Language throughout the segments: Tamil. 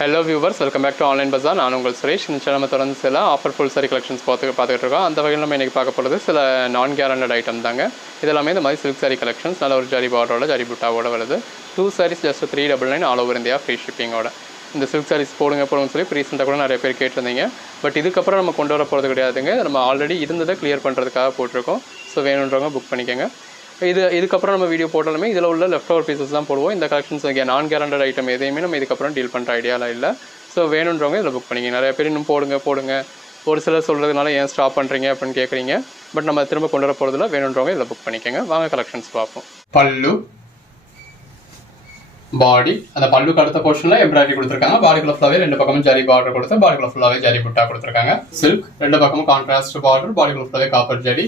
Hello viewers, welcome back to online Bazaar. நான் உங்கள் சுரேஷ். இந்த சேனல் நம்ம தொடர்ந்து சில ஆஃபர் ஃபுல் சாரி கலெக்ஷன்ஸ் பார்த்துக்கிட்டு இருக்கோம். அந்த வகையில் நம்ம இன்றைக்கி பார்க்க போகிறது சில நான் கேரண்டட் ஐட்டம் தாங்க. இதெல்லாமே இந்த மாதிரி சில்க் சாரி கலெக்ஷன்ஸ் நல்ல ஒரு ஜரி பார்டரோட ஜரி புட்டாவோட வருது. 2 sarees just 399 all over India free ஷிப்பிங்கோட. இந்த சில்க் சாரீஸ் போடுங்கன்னு சொல்லி ரீசெண்டாக கூட நிறைய பேர் கேட்டிருந்தீங்க. பட் இதுக்கப்புறம் நம்ம கொண்டு வர போகிறது கிடையாதுங்க. நம்ம ஆல்ரெடி இருந்ததை கிளியர் பண்ணுறதுக்காக போட்டிருக்கோம். ஸோ வேணுன்றவங்க புக் பண்ணிக்கோங்க. இதுக்கப்புறம் நம்ம வீடியோ போட்டாலுமே இதில் உள்ள லெஃப்ட் ஓவர் பீசஸ் தான் போடுவோம். இந்த கலெக்ஷன்ஸ் நான் கேரண்டட் ஐட்டம் எதையுமே நம்ம இதுக்கப்புறம் டீல் பண்ணுற ஐடியாலாம் இல்லை. ஸோ வேணுன்றவங்க இதில் புக் பண்ணிங்க. நிறைய பேர் இன்னும் போடுங்க ஒரு சிலர் சொல்கிறதுனால ஏன் ஸ்டாப் பண்ணுறீங்க அப்படின்னு கேட்குறீங்க. பட் நம்ம திரும்ப கொண்டு வர போகிறதுல வேணுன்றவங்க இதில் புக் பண்ணிக்கோங்க. வாங்க கலெக்ஷன்ஸ் பார்ப்போம். பல்லு, பாடி, அந்த பல்லுக்கு அடுத்த போர்ஷனில் எம்ப்ராய்டரி கொடுத்துருக்காங்க. பாடிக்குள்ள ஃபுல்லாகவே 2 பக்கமும் ஜரி பார்டர் கொடுத்து பாடிக்குள்ள ஃபுல்லாகவே ஜரி புட்டா கொடுத்துருக்காங்க. சில்க் 2 பக்கமும் கான்ட்ராஸ்ட் பார்டர், பாடிக்குள்ள ஃபுல்லாகவே காப்பர் ஜரி.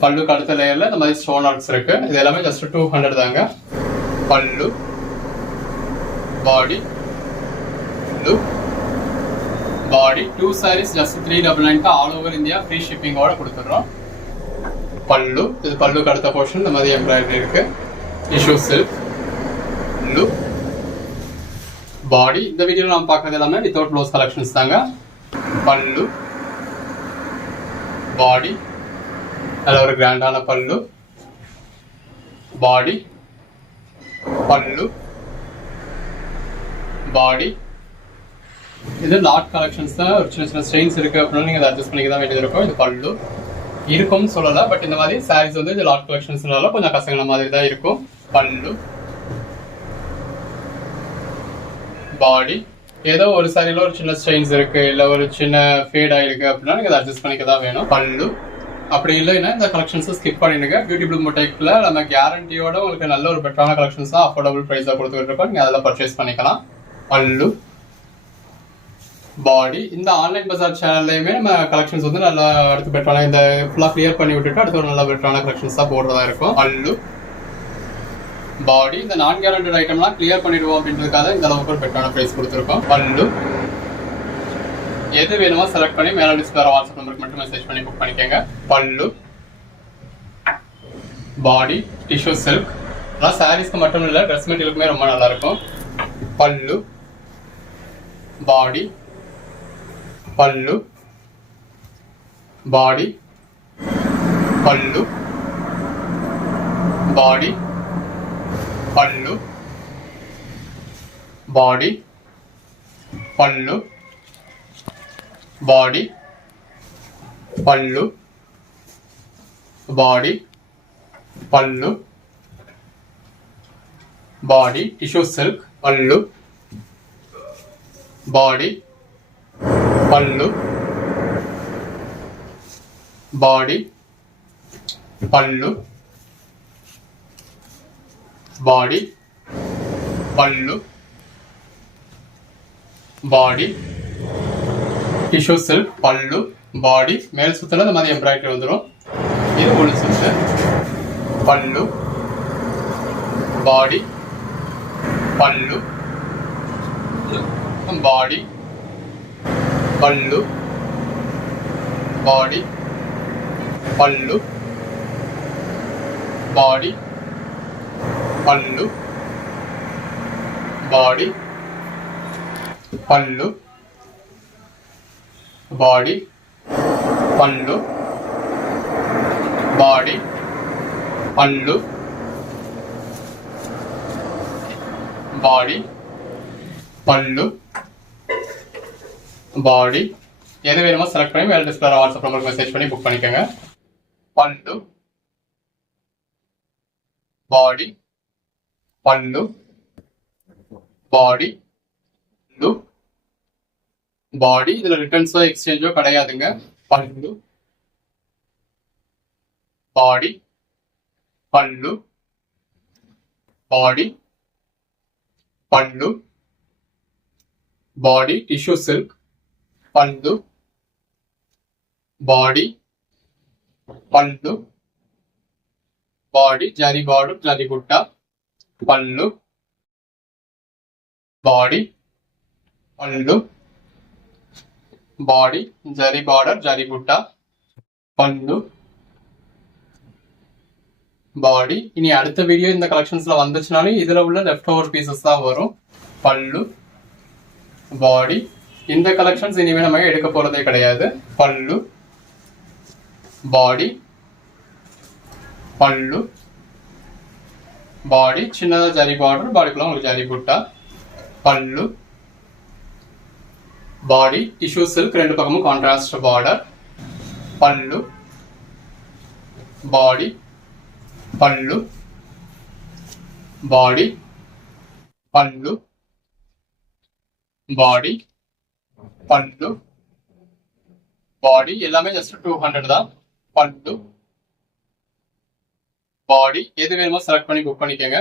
பல்லுக்கு அடுத்த லேயர்ல இந்த மாதிரி ஸ்டோன் ஆர்ட்ஸ் இருக்கு. இது எல்லாமே ஜஸ்ட் 200 தாங்க. Pallu, body, body 2 sarees just 399 all over India free ஷிப்பிங்கோட கொடுத்துறோம். பல்லு, இது பல்லுக்கு அடுத்த போர்ஷன் இந்த மாதிரி எம்ப்ராய்டரி இருக்கு. Tissue silk. பாடி, இந்த வீடியோல நம்ம பார்க்கறது எல்லாமே வித்தவுட் ப்ளவுஸ் கலெக்ஷன்ஸ் தாங்க. பல்லு, பாடி, நல்ல ஒரு கிராண்டான பல்லு, பாடி, பல்லு, பாடி. இது லாட் கலெக்ஷன்ஸ் தான். ஒரு சின்ன ஸ்டெயின்ஸ் இருக்கு அப்படின்னா நீங்க அதை அட்ஜஸ்ட் பண்ணிக்க தான் வேண்டியது இருக்கும். இது பல்லு இருக்கும்னு சொல்லல, பட் இந்த மாதிரி சாரீஸ் வந்து இது லாட் கலெக்ஷன்ஸ்னால கொஞ்சம் கசங்கின மாதிரி தான் இருக்கும். பல்லு, பாடி, ஏதோ ஒரு சாரியில ஒரு சின்ன ஸ்டெயின்ஸ் இருக்கு, இல்ல ஒரு சின்ன ஃபேட் ஆயிருக்கு அப்படின்னா நீங்க அதை அட்ஜஸ்ட் பண்ணிக்க தான் வேணும். பல்லு, அப்படி இல்லைன்னா இந்த கலெக்ஷன்ஸை ஸ்கிப் பண்ணிடுங்க. பியூட்டி ப்ளூம் பொட்டேக்ல நம்ம கேரண்டியோட உங்களுக்கு நல்ல ஒரு பெட்டரான கலெக்ஷன்ஸா அஃபோர்டபுள் ப்ரைஸா கொடுத்துட்டு இருக்கோம். நீங்க அதெல்லாம் பர்ச்சேஸ் பண்ணிக்கலாம். பல்லு, பாடி, இந்த ஆன்லைன் பஜார் சேனல்லையுமே நம்ம கலெக்ஷன்ஸ் வந்து நல்லா அடுத்து பெட்டரான இந்த ஃபுல்லா கிளியர் பண்ணி விட்டுட்டு அடுத்து ஒரு நல்ல பெட்டரான கலெக்ஷன்ஸா போடுறதா இருக்கும். பல்லு, பாடி, இந்த நான் கேரண்டட் ஐட்டம்லாம் கிளியர் பண்ணிடுவோம் அப்படின்றதுக்காக இந்த அளவுக்கு ஒரு பெட்டரான ப்ரைஸ் கொடுத்துருக்கோம். பல்லு, எது வேணுமோ செலக்ட் பண்ணி மேல டிஸ்பிளே வாட்ஸ்அப் நம்பருக்கு மட்டும் மெசேஜ் பண்ணி புக் பண்ணிக்கோங்க. பல்லு, பாடி, டிஷ்யூ சில்க். அதெல்லாம் சாரீஸ்க்கு மட்டும் இல்லை, ட்ரெஸ் மெட்டீரியலுக்குமே ரொம்ப நல்லா இருக்கும். பல்லு, பாடி, பல்லு, பாடி, பல்லு, பாடி, பல்லு, பாடி, பல்லு, பாடி, பல்லு, பாடி, பல்லு, பாடி, டிஷ்யூ சில்க். பல்லு, பாடி, பல்லு, பாடி, பல்லு, பாடி, பல்லு, பாடி, டிஷ்யூ சில்க். பல்லு, பாடி, மேல் சுத்துல இந்த மாதிரி எம்ப்ராய்டரி வந்துடும். இது உள் சுத்து. பல்லு, பாடி, பல்லு, பாடி, பல்லு, பாடி, பல்லு, பாடி, பல்லு, பாடி, பல்லு, பாடி, பல்லு, பாடி, பல்லு, பாடி, பல்லு, பாடி. எது வேணுமோ செலக்ட் பண்ணி மேல டிஸ்பிளே வாட்ஸ்அப் நம்பருக்கு மெசேஜ் பண்ணி புக் பண்ணிக்கோங்க. பல்லு, பாடி, பல்லு, பாடி, பல்லு, பாடி. இதுல ரிட்டர்ன்ஸோ எக்ஸ்சேஞ்சோ கிடையாதுங்க. பல்லு, பாடி, பல்லு, பாடி, பல்லு, பாடி, டிஷ்யூ சில்க். பல்லு, பாடி, பல்லு, பாடி, ஜரி பார்டர் ஜரி புட்டா. பல்லு, பாடி, பல்லு, బాడీ జరీ బార్డర్ జరీ బుట్ట పళ్ళు பாடி. இனி அடுத்த வீடியோ இந்த கலெக்ஷன்ஸ்ல வந்துச்சுனாலும் இதுல உள்ள லெஃப்ட் ஓவர் பீசஸ் தான் வரும். பல்லு, பாடி. இந்த கலெக்ஷன்ஸ் இனிமே நம்ம எடுக்க போறதே கிடையாது. பல்லு, பாடி, பல்லு, பாடி. சின்னதா ஜரி பார்டர், பாடிக்குள்ள உங்களுக்கு ஜரி புட்டா. பல்லு, பாடி, டிஷ்யூ சில்க், ரெண்டு பக்கமும் கான்ட்ராஸ்ட் பார்டர். பல்லு, பாடி, பல்லு, பாடி, பல்லு, பாடி, பல்லு, பாடி. எல்லாமே ஜஸ்ட் 200 தான். பல்லு, பாடி. எது வேணுமோ செலக்ட் பண்ணி புக் பண்ணிக்கோங்க.